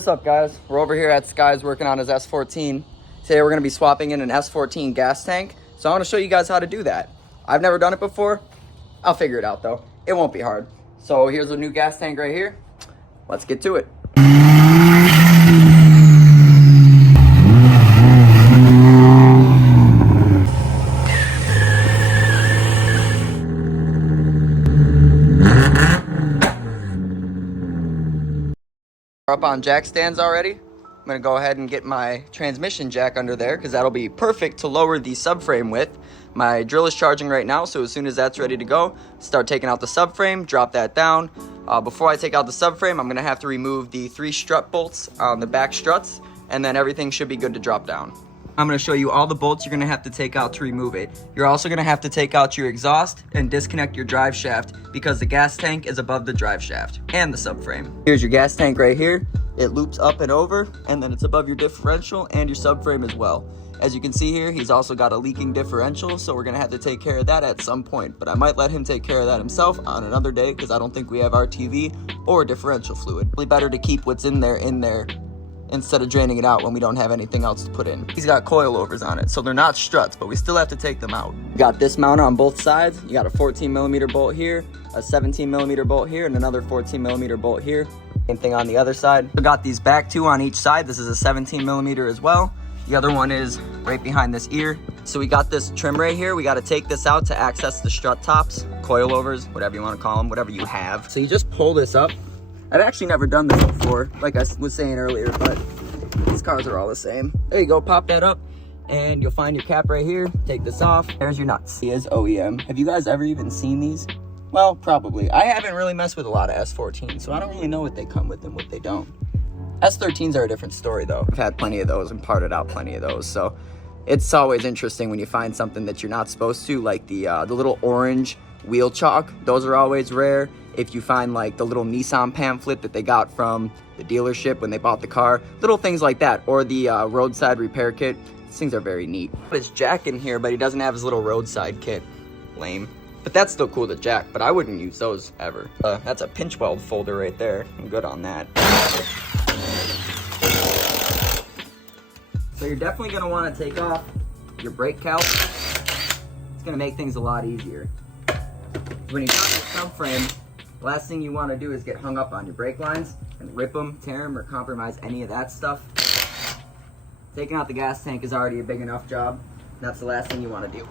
What's up, guys? We're over here at Sky's working on his S14. Today we're going to be swapping in an S14 gas tank. So I want to show you guys how to do that. I've never done it before. I'll figure it out though. It won't be hard. So here's a new gas tank right here. Let's get to it. Up on jack stands already. I'm gonna go ahead and get my transmission jack under there because that'll be perfect to lower the subframe with. My drill is charging right now, so as soon as that's ready to go, start taking out the subframe, drop that down. Before I take out the subframe, I'm gonna have to remove the 3 strut bolts on the back struts, and then everything should be good to drop down. I'm gonna show you all the bolts you're gonna have to take out to remove it. You're also gonna have to take out your exhaust and disconnect your drive shaft because the gas tank is above the drive shaft and the subframe. Here's your gas tank right here. It loops up and over, and then it's above your differential and your subframe as well. As you can see here, he's also got a leaking differential, so we're gonna have to take care of that at some point, but I might let him take care of that himself on another day because I don't think we have RTV or differential fluid. Really better to keep what's in there instead of draining it out when we don't have anything else to put in. He's got coilovers on it, so they're not struts, but we still have to take them out. You got this mounted on both sides. You got a 14mm bolt here, a 17mm bolt here, and another 14mm bolt here. Same thing on the other side. We got these back two on each side. This is a 17mm as well. The other one is right behind this ear. So we got this trim right here. We got to take this out to access the strut tops, coilovers, whatever you want to call them, whatever you have. So you just pull this up. I've actually never done this before, like I was saying earlier, but these cars are all the same. There you go, pop that up, and you'll find your cap right here. Take this off. There's your nuts. He is OEM. Have you guys ever even seen these? Well, probably. I haven't really messed with a lot of S14s, so I don't really know what they come with and what they don't. S13s are a different story, though. I've had plenty of those and parted out plenty of those, so it's always interesting when you find something that you're not supposed to, like the little orange wheel chalk. Those are always rare. If you find like the little Nissan pamphlet that they got from the dealership when they bought the car, little things like that, or the roadside repair kit. These things are very neat. His jack in here, but he doesn't have his little roadside kit. Lame. But that's still cool to jack, but I wouldn't use those ever. That's a pinch weld folder right there. I'm good on that. So you're definitely gonna wanna take off your brake calc. It's gonna make things a lot easier. When you got the subframe, the last thing you want to do is get hung up on your brake lines and rip them, tear them, or compromise any of that stuff. Taking out the gas tank is already a big enough job. That's the last thing you want to do.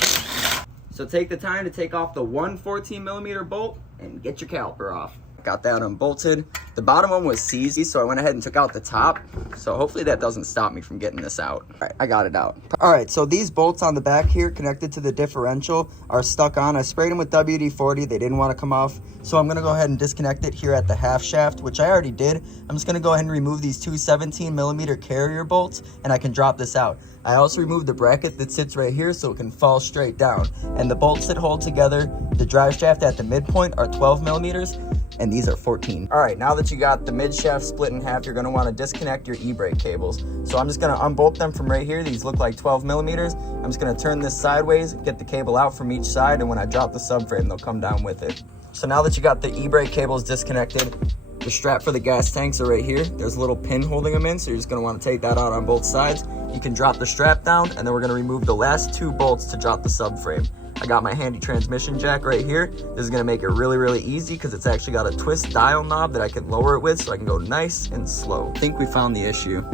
So take the time to take off the one 14mm bolt and get your caliper off. Got that unbolted. The bottom one was seized, so I went ahead and took out the top. So hopefully that doesn't stop me from getting this out. All right, I got it out. All right, so these bolts on the back here connected to the differential are stuck on. I sprayed them with WD-40. They didn't want to come off. So I'm gonna go ahead and disconnect it here at the half shaft, which I already did. I'm just gonna go ahead and remove these two 17mm carrier bolts, and I can drop this out. I also removed the bracket that sits right here so it can fall straight down. And the bolts that hold together the drive shaft at the midpoint are 12mm, and these are 14. All right, now that you got the mid shaft split in half, you're gonna wanna disconnect your e-brake cables. So I'm just gonna unbolt them from right here. These look like 12mm. I'm just gonna turn this sideways, get the cable out from each side, and when I drop the subframe, they'll come down with it. So now that you got the e-brake cables disconnected, the strap for the gas tanks are right here. There's a little pin holding them in, so you're just gonna wanna take that out on both sides. You can drop the strap down, and then we're gonna remove the last 2 bolts to drop the subframe. I got my handy transmission jack right here. This is gonna make it really, really easy because it's actually got a twist dial knob that I can lower it with so I can go nice and slow. I think we found the issue.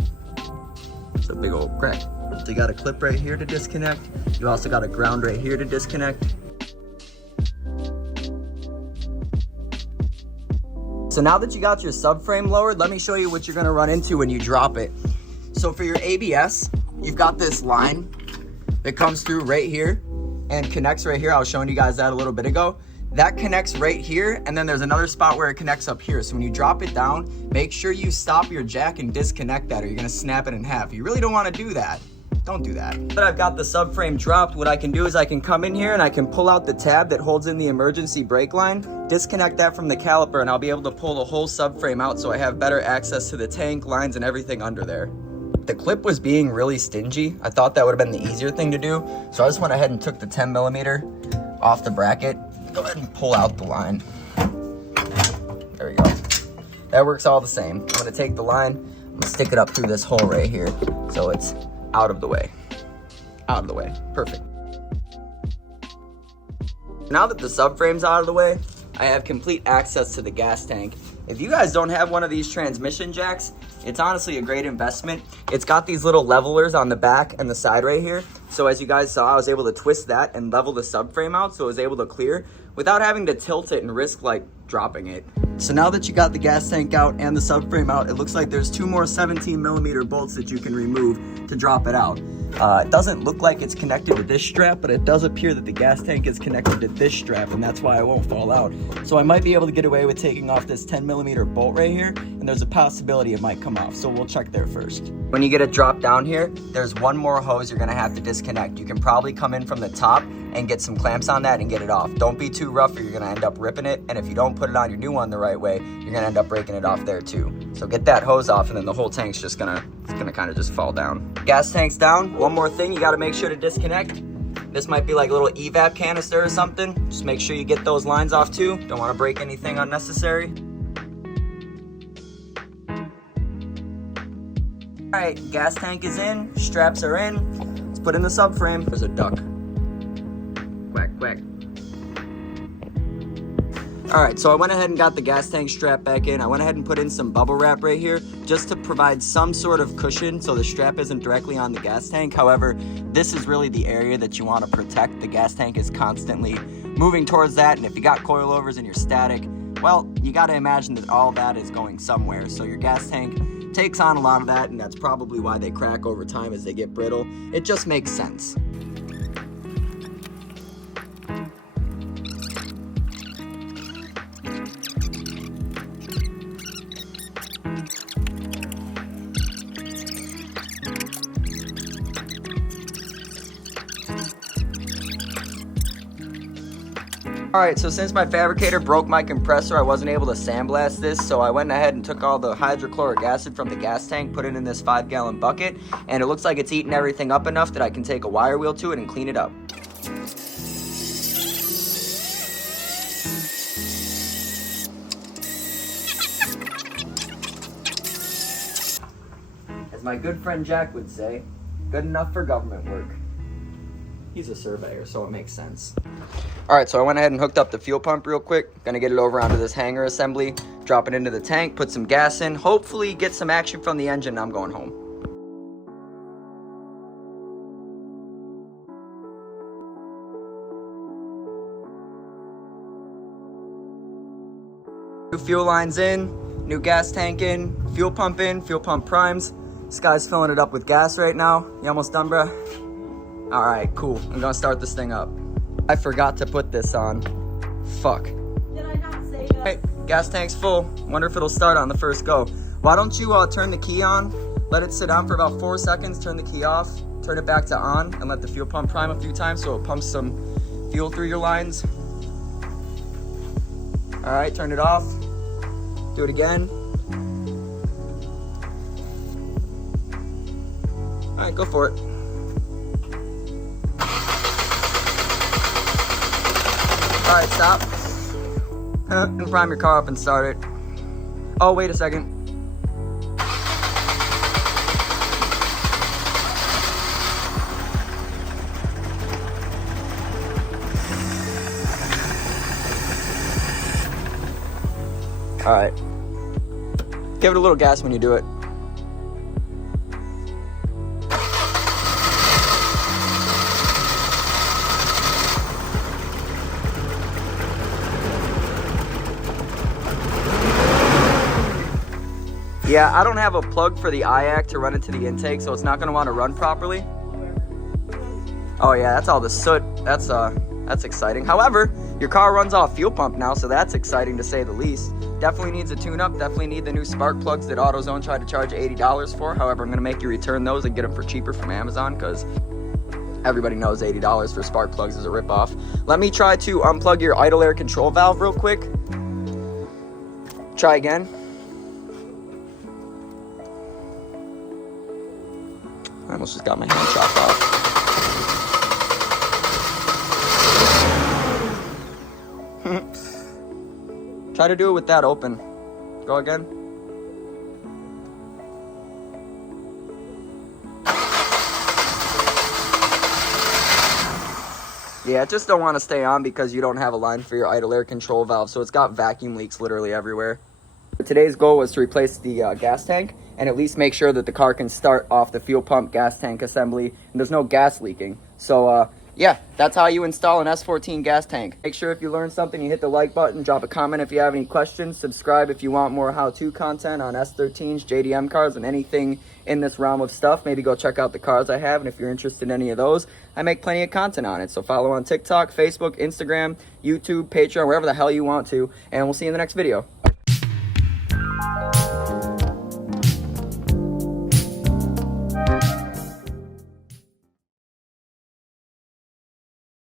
It's a big old crack. So you got a clip right here to disconnect. You also got a ground right here to disconnect. So now that you got your subframe lowered, let me show you what you're gonna run into when you drop it. So for your ABS, you've got this line that comes through right here and connects right here. I was showing you guys that a little bit ago. That connects right here, and then there's another spot where it connects up here. So when you drop it down, make sure you stop your jack and disconnect that, or you're gonna snap it in half. You really don't wanna do that. Don't do that. But I've got the subframe dropped. What I can do is I can come in here and I can pull out the tab that holds in the emergency brake line, disconnect that from the caliper, and I'll be able to pull the whole subframe out so I have better access to the tank, lines, and everything under there. The clip was being really stingy. I thought that would have been the easier thing to do. So I just went ahead and took the 10mm off the bracket. Go ahead and pull out the line. There we go. That works all the same. I'm gonna take the line, and stick it up through this hole right here so it's out of the way. Out of the way. Perfect. Now that the subframe's out of the way, I have complete access to the gas tank. If you guys don't have one of these transmission jacks, it's honestly a great investment. It's got these little levelers on the back and the side right here. So as you guys saw, I was able to twist that and level the subframe out so it was able to clear without having to tilt it and risk like dropping it. So now that you got the gas tank out and the subframe out, it looks like there's 2 more 17mm bolts that you can remove to drop it out. It doesn't look like it's connected to this strap, but it does appear that the gas tank is connected to this strap, and that's why it won't fall out. So I might be able to get away with taking off this 10mm bolt right here, and there's a possibility it might come off, so we'll check there first. When you get it dropped down here, there's one more hose you're gonna have to disconnect. You can probably come in from the top and get some clamps on that and get it off. Don't be too rough or you're gonna end up ripping it, and if you don't put it on your new one the right way, you're gonna end up breaking it off there too. So get that hose off, and then the whole tank's just gonna kind of just fall down. Gas tank's down. One more thing you gotta make sure to disconnect. This might be like a little evap canister or something. Just make sure you get those lines off too. Don't wanna break anything unnecessary. All right, gas tank is in, straps are in. Let's put in the subframe. There's a duck. Quack, quack. All right, so I went ahead and got the gas tank strap back in. I went ahead and put in some bubble wrap right here just to provide some sort of cushion so the strap isn't directly on the gas tank. However, this is really the area that you want to protect. The gas tank is constantly moving towards that, and if you got coilovers and you're static, well, you got to imagine that all that is going somewhere. So your gas tank takes on a lot of that, and that's probably why they crack over time as they get brittle. It just makes sense. Alright, so since my fabricator broke my compressor, I wasn't able to sandblast this, so I went ahead and took all the hydrochloric acid from the gas tank, put it in this 5-gallon bucket, and it looks like it's eaten everything up enough that I can take a wire wheel to it and clean it up. As my good friend Jack would say, good enough for government work. He's a surveyor, so it makes sense. All right, so I went ahead and hooked up the fuel pump real quick. Gonna get it over onto this hanger assembly, drop it into the tank, put some gas in, hopefully get some action from the engine, and I'm going home. New fuel lines in, new gas tank in, fuel pump primes. This guy's filling it up with gas right now. You almost done, bruh? All right, cool. I'm gonna start this thing up. I forgot to put this on. Fuck. Did I not say that? Hey, gas tank's full. Wonder if it'll start on the first go. Why don't you turn the key on, let it sit on for about 4 seconds, turn the key off, turn it back to on, and let the fuel pump prime a few times so it pumps some fuel through your lines. All right, turn it off. Do it again. All right, go for it. All right, stop. And prime your car up and start it. Oh, wait a second. All right. Give it a little gas when you do it. Yeah, I don't have a plug for the IAC to run into the intake, so it's not going to want to run properly. Oh yeah, that's all the soot. That's exciting. However, your car runs off fuel pump now, so that's exciting to say the least. Definitely needs a tune-up. Definitely need the new spark plugs that AutoZone tried to charge $80 for. However, I'm going to make you return those and get them for cheaper from Amazon, because everybody knows $80 for spark plugs is a ripoff. Let me try to unplug your idle air control valve real quick. Try again. I almost just got my hand chopped off. Try to do it with that open. Go again. Yeah, it just don't want to stay on because you don't have a line for your idle air control valve, so it's got vacuum leaks literally everywhere. Today's goal was to replace the gas tank and at least make sure that the car can start off the fuel pump gas tank assembly and there's no gas leaking. So yeah, that's how you install an S14 gas tank. Make sure if you learned something, you hit the like button, drop a comment if you have any questions, subscribe if you want more how-to content on S13s, JDM cars, and anything in this realm of stuff. Maybe go check out the cars I have, and if you're interested in any of those, I make plenty of content on it. So follow on TikTok, Facebook, Instagram, YouTube, Patreon, wherever the hell you want to, and we'll see you in the next video.